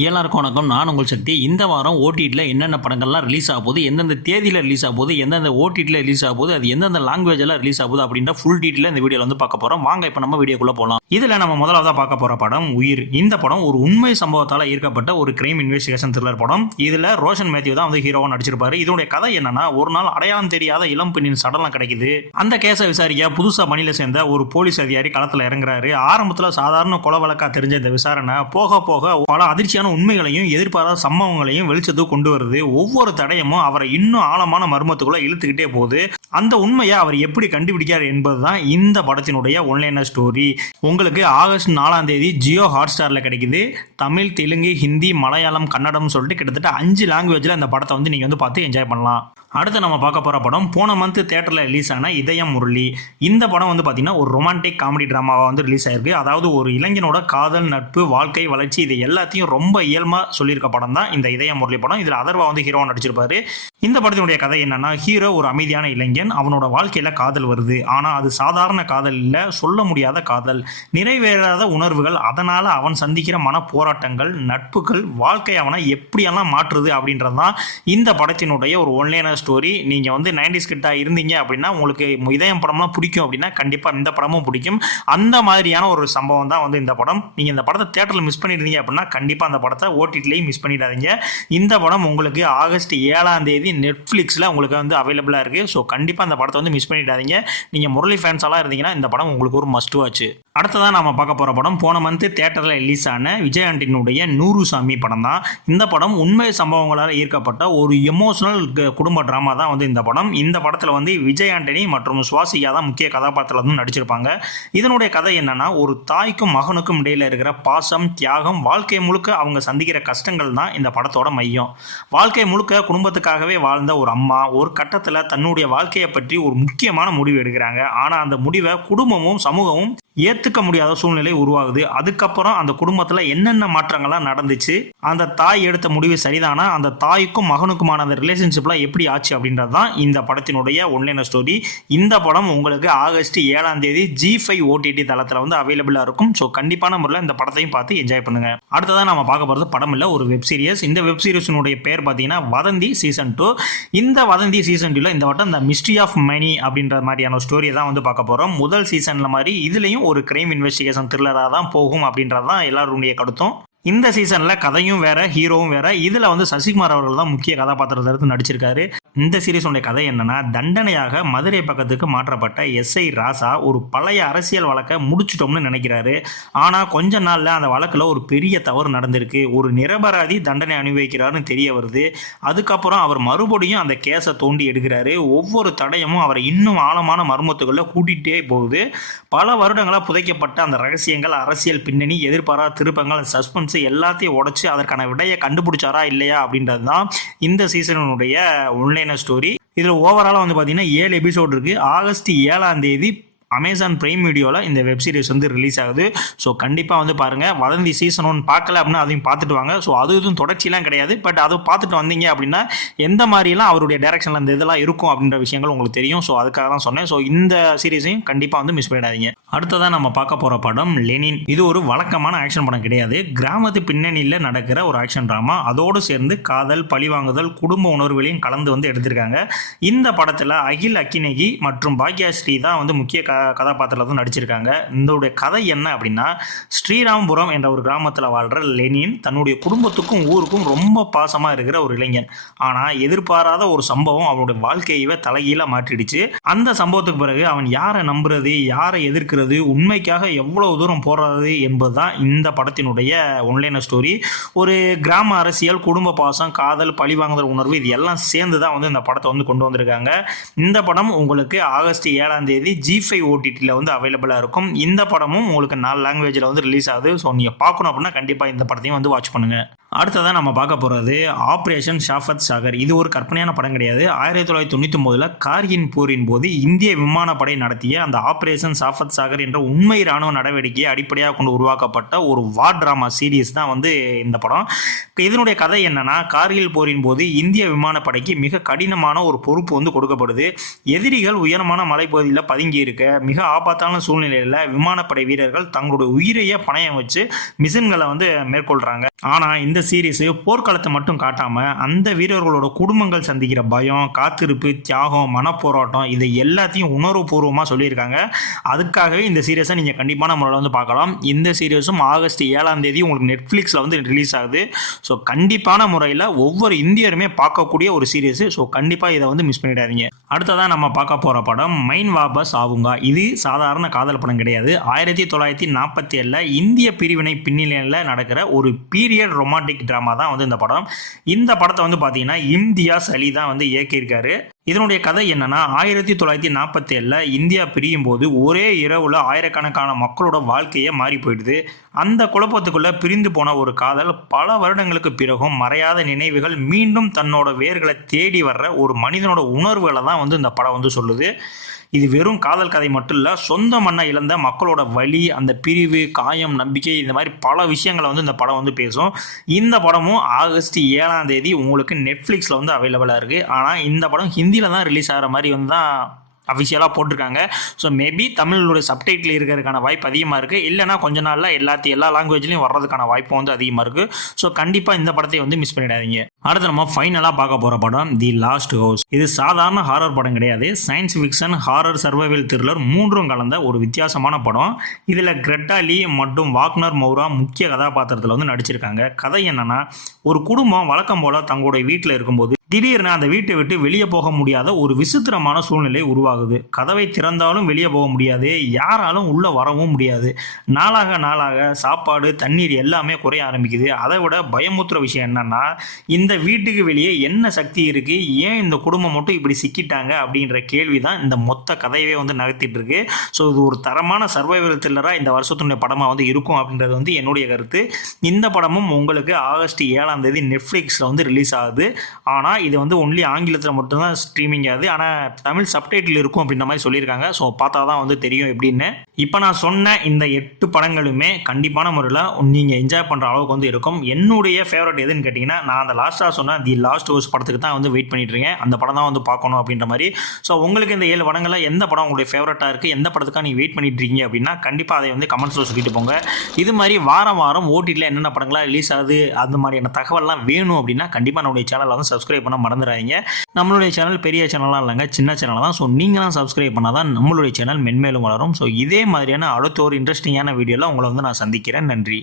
எல்லாருக்கும் வணக்கம். நான் உங்கள் சக்தி. இந்த வாரம் ஓடிடியில் என்னென்ன படங்கள்லாம் ரிலீஸ் ஆக போகுது, எந்தெந்த தேதியில் ரிலீஸ் ஆக போகுது, எந்தெந்த ஓடிடியில் ரிலீஸ் ஆக போகுது, அது எந்தெந்த லாங்குவேஜில் ரிலீஸ் ஆக போகுது அப்படின்ற ஃபுல் டீட்டெயில் இந்த வீடியோவில் வந்து பார்க்க போகிறோம். வாங்க இப்போ நம்ம வீடியோக்குள்ளே போகலாம். இதில் நம்ம முதலாவதாக பார்க்க போகிற படம் உயிர். இந்த படம் ஒரு உண்மை சம்பவத்தால் ஈர்க்கப்பட்ட ஒரு கிரைம் இன்வெஸ்டிகேஷன் த்ரில்லர் படம். இதில் ரோஷன் மேத்யூ தான் வந்து ஹீரோவாக நடிச்சிருப்பாரு. இதனுடைய கதை என்னன்னா, ஒரு நாள் அடையாளம் தெரியாத இளம் பெண்ணின் சடலம் கிடைக்குது. அந்த கேஸை விசாரிக்க புதுசாக பணியில் சேர்ந்த ஒரு போலீஸ் அதிகாரி களத்தில் இறங்குறாரு. ஆரம்பத்தில் சாதாரண கொலை வழக்கா தெரிஞ்ச இந்த விசாரணை போக போக பல அதிர்ச்சியான உண்மைகளையும் எதிர்பாராத சம்பவங்களையும் வெளிச்சத்துக்கு கொண்டு வருது. ஒவ்வொரு தடயமும் அவரை இன்னும் ஆழமான மர்மத்துக்குள்ள இழுத்துக்கிட்டே போகுது. அந்த உண்மையை அவர் எப்படி கண்டுபிடிக்கார் என்பதுதான் இந்த படத்தினுடைய ஒன்லைனர் ஸ்டோரி. உங்களுக்கு ஆகஸ்ட் 4ஆம் தேதி ஜியோ ஹாட்ஸ்டார்ல கிடைக்குது. தமிழ், தெலுங்கு, ஹிந்தி, மலையாளம், கன்னடம் சொல்லிட்டு கிட்டத்தட்ட 5 லாங்குவேஜ்ல இந்த படத்தை வந்து நீங்க வந்து பார்த்து என்ஜாய் பண்ணலாம். அடுத்து நம்ம பார்க்க போகிற படம் போன மந்த் தேட்டரில் ரிலீஸ் ஆன இதயம் முரளி. இந்த படம் வந்து பார்த்தீங்கன்னா ஒரு ரொமான்டிக் காமெடி ட்ராமாவாக வந்து ரிலீஸ் ஆயிருக்கு. அதாவது ஒரு இளைஞனோட காதல், நட்பு, வாழ்க்கை, வளர்ச்சி இது எல்லாத்தையும் ரொம்ப இயல்பாக சொல்லியிருக்க படம் தான் இந்த இதயம் முரளி படம். இதில் அதர்வா வந்து ஹீரோவாக நடிச்சிருப்பாரு. இந்த படத்தினுடைய கதை என்னன்னா, ஹீரோ ஒரு அமைதியான இளைஞன். அவனோட வாழ்க்கையில் காதல் வருது. ஆனால் அது சாதாரண காதல் இல்லை, சொல்ல முடியாத காதல், நிறைவேறாத உணர்வுகள். அதனால் அவன் சந்திக்கிற மன போராட்டங்கள், நட்புகள், வாழ்க்கை அவனை எப்படியெல்லாம் மாற்றுது அப்படின்றது தான் இந்த படத்தினுடைய ஒரு ஒன்லைனர் ஸ்டோரி. நீங்க வந்து 90s கிட்டா இருந்தீங்க அப்படின்னா, உங்களுக்கு இதயம் படம்லாம் பிடிக்கும் அப்படின்னா கண்டிப்பா இந்த படமும் பிடிக்கும். அந்த மாதிரியான ஒரு சம்பவம் தான் வந்து இந்த படம். நீங்க இந்த படத்தை தியேட்டர்ல மிஸ் பண்ணிருந்தீங்க அப்படின்னா கண்டிப்பா அந்த படத்தை ஓடிடிலையும் மிஸ் பண்ணிடாதீங்க. இந்த படம் உங்களுக்கு ஆகஸ்ட் 7ஆம் தேதி நெட்ஃபிளிக்ஸ்ல உங்களுக்கு வந்து அவைலபிளா இருக்கு. ஸோ கண்டிப்பா அந்த படத்தை வந்து மிஸ் பண்ணிடாதீங்க. நீங்க முரளி ஃபேன்ஸ் எல்லாம் இருந்தீங்கன்னா இந்த படம் உங்களுக்கு ஒரு மஸ்ட் வாட்ச். அடுத்ததான் நாம பார்க்க போற படம் போன மந்த் தியேட்டர்ல ரிலீஸ் ஆன விஜய் ஆண்டனியுடைய நூறு சாமி படம் தான். இந்த படம் உண்மை சம்பவங்களால் ஈர்க்கப்பட்ட ஒரு எமோஷனல் குடும்ப டிராமா தான் வந்து இந்த படம். இந்த படத்தில் வந்து விஜய் ஆண்டனி மற்றும் சுவாசிகா தான் முக்கிய கதாபாத்திரத்தில் வந்து நடிச்சிருப்பாங்க. இதனுடைய கதை என்னன்னா, ஒரு தாய்க்கும் மகனுக்கும் இடையில இருக்கிற பாசம், தியாகம், வாழ்க்கை முழுக்க அவங்க சந்திக்கிற கஷ்டங்கள் தான் இந்த படத்தோட மையம். வாழ்க்கை முழுக்க குடும்பத்துக்காகவே வாழ்ந்த ஒரு அம்மா ஒரு கட்டத்தில் தன்னுடைய வாழ்க்கையை பற்றி ஒரு முக்கியமான முடிவு எடுக்கிறாங்க. ஆனால் அந்த முடிவை குடும்பமும் சமூகமும் ஏற்றுக்க முடியாத சூழ்நிலை உருவாகுது. அதுக்கப்புறம் அந்த குடும்பத்தில் என்னென்ன மாற்றங்கள்லாம் நடந்துச்சு, அந்த தாய் எடுத்த முடிவு சரிதானா, அந்த தாய்க்கும் மகனுக்குமான அந்த ரிலேஷன்ஷிப்லாம் எப்படி ஆச்சு அப்படின்றது தான் இந்த படத்தினுடைய ஒன்லைனர் ஸ்டோரி. இந்த படம் உங்களுக்கு ஆகஸ்ட் 7ஆம் தேதி G5 OTT தளத்தில் வந்து அவைலபிளாக இருக்கும். ஸோ கண்டிப்பான முறையில் இந்த படத்தையும் பார்த்து என்ஜாய் பண்ணுங்க. அடுத்ததான் நம்ம பார்க்க போகிறது படம் இல்லை, ஒரு வெப் சீரிஸ். இந்த வெப் சீரிஸினுடைய பேர் பார்த்தீங்கன்னா வதந்தி சீசன் 2. இந்த வதந்தி சீசன் 2ல இந்த வட்டம் இந்த மிஸ்ட்ரி ஆஃப் மணி அப்படின்ற மாதிரியான ஸ்டோரியை தான் வந்து பார்க்க போகிறோம். முதல் சீசன்ல மாதிரி இதுலையும் ஒரு கிரைம் இன்வெஸ்டிகேஷன் த்ரில்லராக தான் போகும் அப்படின்றது தான் எல்லாருடைய கருத்தும். இந்த சீசன்ல கதையும் வேற, ஹீரோவும் வேற. இதுல வந்து சசிகுமார் அவர்கள் தான் முக்கிய கதாபாத்திரத்தை எடுத்து நடிச்சிருக்காரு. இந்த சீரிஸோடைய கதை என்னன்னா, தண்டனையாக மதுரை பக்கத்துக்கு மாற்றப்பட்ட SI ராசா ஒரு பழைய அரசியல் வழக்கை முடிச்சிட்டோம்னு நினைக்கிறாரு. ஆனா கொஞ்ச நாள்ல அந்த வழக்குல ஒரு பெரிய தவறு நடந்திருக்கு. ஒரு நிரபராதி தண்டனை அனுபவிக்கிறாருன்னு தெரிய வருது. அதுக்கப்புறம் அவர் மறுபடியும் அந்த கேஸை தோண்டி எடுக்கிறாரு. ஒவ்வொரு தடயமும் அவரை இன்னும் ஆழமான மர்மத்துக்குள்ள கூட்டிகிட்டே போகுது. பல வருடங்களாக புதைக்கப்பட்ட அந்த ரகசியங்கள், அரசியல் பின்னணி, எதிர்பாராத திருப்பங்கள், சஸ்பென்ஸ் எல்லாத்தையும் உடைச்சு அதற்கான விடையை கண்டுபிடிச்சாரா இல்லையா அப்படின்றது தான் இந்த சீசனுடைய ஒன்லைனர் ஸ்டோரி. இதில் ஓவராலாக வந்து பார்த்தீங்கன்னா 7 எபிசோடு இருக்கு. ஆகஸ்ட் 7ஆம் தேதி அமேசான் பிரைம் வீடியோவில் இந்த வெப் சீரிஸ் வந்து ரிலீஸ் ஆகுது. ஸோ கண்டிப்பாக வந்து பாருங்கள். வதந்தி சீசன் 1 பார்க்கல அப்படின்னா அதையும் பார்த்துட்டு வாங்க. ஸோ அது எதுவும் தொடர்ச்சியெல்லாம் கிடையாது. பட் அதுவும் பார்த்துட்டு வந்தீங்க அப்படின்னா எந்த மாதிரிலாம் அவருடைய டைரக்ஷனில் இந்த இதெல்லாம் இருக்கும் அப்படின்ற விஷயங்கள் உங்களுக்கு தெரியும். ஸோ அதுக்காக தான் சொன்னேன். ஸோ இந்த சீரிஸையும் கண்டிப்பாக வந்து மிஸ் பண்ணிடாதீங்க. அடுத்ததான் நம்ம பார்க்க போகிற படம் லெனின். இது ஒரு வழக்கமான ஆக்ஷன் படம் கிடையாது. கிராமத்து பின்னணியில் நடக்கிற ஒரு ஆக்ஷன் ட்ராமா. அதோடு சேர்ந்து காதல், பழிவாங்குதல், குடும்ப உணர்வுகளையும் கலந்து வந்து எடுத்திருக்காங்க. இந்த படத்தில் அகில் அக்கினேகி மற்றும் பாக்யாஸ்ரீ தான் வந்து முக்கிய கதாபாத்திரத்தில் நடிச்சிருக்காங்க. இதோடைய கதை என்ன அப்படின்னா, ஸ்ரீராம்புரம் என்ற ஒரு கிராமத்தில் வாழ்ற லெனின் தன்னுடைய குடும்பத்துக்கும் ஊருக்கும் ரொம்ப பாசமாக இருக்கிற ஒரு இளைஞன். ஆனால் எதிர்பாராத ஒரு சம்பவம் அவனுடைய வாழ்க்கையவே தலைகீழ மாற்றிடுச்சு. அந்த சம்பவத்துக்கு பிறகு அவன் யாரை நம்புறது, யாரை எதிர்க்கிறது, உண்மைக்காக எவ்வளவு தூரம் போராடுறது என்பதுதான் இந்த படத்தினுடைய ஒன்லைனர் ஸ்டோரி. ஒரு கிராம அரசியல், குடும்ப பாசம், காதல், பழிவாங்குதல் உணர்வு இது எல்லாம் சேர்ந்து தான் வந்து இந்த படத்தை வந்து கொண்டு வந்திருக்காங்க. இந்த படம் உங்களுக்கு ஆகஸ்ட் 7ஆம் தேதி G5 OTTல வந்து அவைலபிளாக இருக்கும். இந்த படமும் உங்களுக்கு 4 லாங்குவேஜில் வந்து ரிலீஸ் ஆகுது. ஸோ நீங்கள் பார்க்கணும் அப்படின்னா கண்டிப்பாக இந்த படத்தையும் வந்து வாட்ச் பண்ணுங்க. அடுத்ததான் நம்ம பார்க்க போகிறது ஆப்ரேஷன் ஷாஃபத் சாகர். இது ஒரு கற்பனையான படம் கிடையாது. 1999 கார்கில் போரின் போது இந்திய விமானப்படை நடத்திய அந்த ஆப்ரேஷன் ஷாஃபத் சாகர் என்ற உண்மை ராணுவ நடவடிக்கையை அடிப்படையாக கொண்டு உருவாக்கப்பட்ட ஒரு வார் டிராமா சீரீஸ் தான் வந்து இந்த படம். இதனுடைய கதை என்னன்னா, கார்கில் போரின் போது இந்திய விமானப்படைக்கு மிக கடினமான ஒரு பொறுப்பு வந்து கொடுக்கப்படுது. எதிரிகள் உயரமான மலைப்பகுதியில் பதுங்கி இருக்க மிக ஆபத்தான சூழ்நிலையில் விமானப்படை வீரர்கள் தங்களுடைய உயிரையே பணயம் வச்சு மிஷன்களை வந்து மேற்கொள்றாங்க. ஆனால் இந்த சீரிஸ் போர்க்களத்தை மட்டும் காட்டாமல் அந்த வீரர்களோட குடும்பங்கள் சந்திக்கிற பயம், காத்திருப்பு, தியாகம், மனப்போராட்டம் இதை எல்லாத்தையும் உணர்வுபூர்வமாக சொல்லியிருக்காங்க. அதுக்காகவே இந்த சீரியஸை நீங்கள் கண்டிப்பான முறையில் வந்து பார்க்கலாம். இந்த சீரியஸும் ஆகஸ்ட் 7ஆம் தேதி உங்களுக்கு நெட்ஃப்ளிக்ஸில் வந்து ரிலீஸ் ஆகுது. ஸோ கண்டிப்பான முறையில் ஒவ்வொரு இந்தியருமே பார்க்கக்கூடிய ஒரு சீரியஸ். ஸோ கண்டிப்பாக இதை வந்து மிஸ் பண்ணிடாதீங்க. அடுத்ததாக நம்ம பார்க்க போகிற படம் மைன் வாபஸ் ஆவுங்கா. இது சாதாரண காதல் படம் கிடையாது. 1947 இந்திய பிரிவினை பின்னணியில் நடக்கிற ஒரு பீரியட் ரொமான்டிக் ட்ராமா தான் வந்து இந்த படம். இந்த படத்தை வந்து பார்த்தீங்கன்னா இம்தியாஸ் அலி தான் வந்து இயக்கியிருக்காரு. இதனுடைய கதை என்னன்னா 1947 இந்தியா பிரியும் போது ஒரே இரவுல ஆயிரக்கணக்கான மக்களோட வாழ்க்கையே மாறி போயிடுது. அந்த குழப்பத்துக்குள்ள பிரிந்து போன ஒரு காதல் பல வருடங்களுக்கு பிறகும் மறையாத நினைவுகள் மீண்டும் தன்னோட வேர்களை தேடி வர்ற ஒரு மனிதனோட உணர்வுகளை தான் வந்து இந்த படம் வந்து சொல்லுது. இது வெறும் காதல் கதை மட்டும் இல்லை, சொந்த மண்ணை இழந்த மக்களோட வலி, அந்த பிரிவு, காயம், நம்பிக்கை, இந்த மாதிரி பல விஷயங்களை வந்து இந்த படம் வந்து பேசும். இந்த படமும் ஆகஸ்ட் 7ஆம் தேதி உங்களுக்கு நெட்ஃப்ளிக்ஸில் வந்து அவைலபிளாக இருக்குது. ஆனால் இந்த படம் ஹிந்தியில் தான் ரிலீஸ் ஆகிற மாதிரி வந்து தான் அஃபிஷியலாக போட்டிருக்காங்க. ஸோ மேபி தமிழோடைய சப்டைட்டில் இருக்கிறதுக்கான வாய்ப்பு அதிகமாக இருக்குது. இல்லைனா கொஞ்ச நாளில் எல்லா லாங்குவேஜ்லையும் வர்றதுக்கான வாய்ப்பு வந்து அதிகமாக இருக்குது. ஸோ கண்டிப்பாக இந்த படத்தை வந்து மிஸ் பண்ணிடாதீங்க. அடுத்து நம்ம ஃபைனலாக பார்க்க போகிற படம் தி லாஸ்ட் ஹவுஸ். இது சாதாரண ஹாரர் படம் கிடையாது. Science fiction, horror, survival, thriller மூன்றும் கலந்த ஒரு வித்தியாசமான படம். இதில் கிரெட்டா லீ மற்றும் வாக்னர் மௌரா முக்கிய கதாபாத்திரத்தில் வந்து நடிச்சிருக்காங்க. கதை என்னன்னா, ஒரு குடும்பம் வழக்கம் போல் தங்களுடைய வீட்டில் இருக்கும்போது திடீர்னு அந்த வீட்டை விட்டு வெளியே போக முடியாத ஒரு விசித்திரமான சூழ்நிலை உருவாகுது. கதவை திறந்தாலும் வெளியே போக முடியாது, யாராலும் உள்ளே வரவும் முடியாது. நாளாக சாப்பாடு, தண்ணீர் எல்லாமே குறைய ஆரம்பிக்குது. அதை விட பயமுத்துற விஷயம் என்னன்னா, இந்த வீட்டுக்கு வெளியே என்ன சக்தி இருக்கு, ஏன் இந்த குடும்பம் மட்டும் இப்படி சிக்கிட்டாங்க அப்படின்ற கேள்வி தான் இந்த மொத்த கதையவே வந்து நகர்த்திட்டு இருக்கு. ஸோ இது ஒரு தரமான சர்வைவல் த்ரில்லராக இந்த வருஷத்துடைய படமாக வந்து இருக்கும் அப்படின்றது வந்து என்னுடைய கருத்து. இந்த படமும் உங்களுக்கு ஆகஸ்ட் 7ஆம் தேதி நெட்ஃப்ளிக்ஸில் வந்து ரிலீஸ் ஆகுது. ஆனால் இது வந்து ஒன்லி ஆங்கிலத்தில் மட்டும்தான் ஸ்ட்ரீமிங் ஆகுது. ஆனால் தமிழ் சப்டைட்டில் இருக்கும் அப்படின்ற மாதிரி சொல்லியிருக்காங்க. ஸோ பார்த்தா தான் வந்து தெரியும் எப்படின்னு. இப்போ நான் சொன்ன இந்த 8 படங்களுமே கண்டிப்பான முறையில் நீங்கள் என்ஜாய் பண்ணுற அளவுக்கு வந்து இருக்கும். என்னுடைய ஃபேவரட் எதுன்னு கேட்டிங்கன்னா, நான் அந்த லாஸ்ட்டாக சொன்ன தி லாஸ்ட் ஹவுஸ் படத்துக்கு தான் வந்து வெயிட் பண்ணிட்டு இருக்கேன். அந்த படம் தான் வந்து பார்க்கணும் அப்படின்ற மாதிரி. ஸோ உங்களுக்கு இந்த 7 படங்களில் எந்த படம் உங்களுடைய ஃபேவரட்டாக இருக்குது, எந்த படத்துக்காக நீங்கள் வெயிட் பண்ணிட்டு இருக்கீங்க அப்படின்னா கண்டிப்பாக அதை வந்து கமெண்ட்ஸில் சொல்லிட்டு போங்க. இது மாதிரி வாரம் ஓடிடியில் என்னென்ன படங்களாக ரிலீஸ் ஆகுது அந்த மாதிரியான தகவல்லாம் வேணும் அப்படின்னா கண்டிப்பாக நம்மளுடைய சேனலை வந்து சப்ஸ்கிரைப் பண்ண மறந்துடாதீங்க. நம்மளுடைய சேனல் பெரிய சேனலாக இல்லைங்க, சின்ன சேனல் தான். ஸோ நீங்கள் தான் சப்ஸ்கிரைப் பண்ணால் தான் நம்மளுடைய சேனல் மென்மேலும் வளரும். ஸோ இதே மாதிரியான அடுத்த ஒரு இன்ட்ரெஸ்டிங்கான வீடியோவில் உங்களை வந்து நான் சந்திக்கிறேன். நன்றி.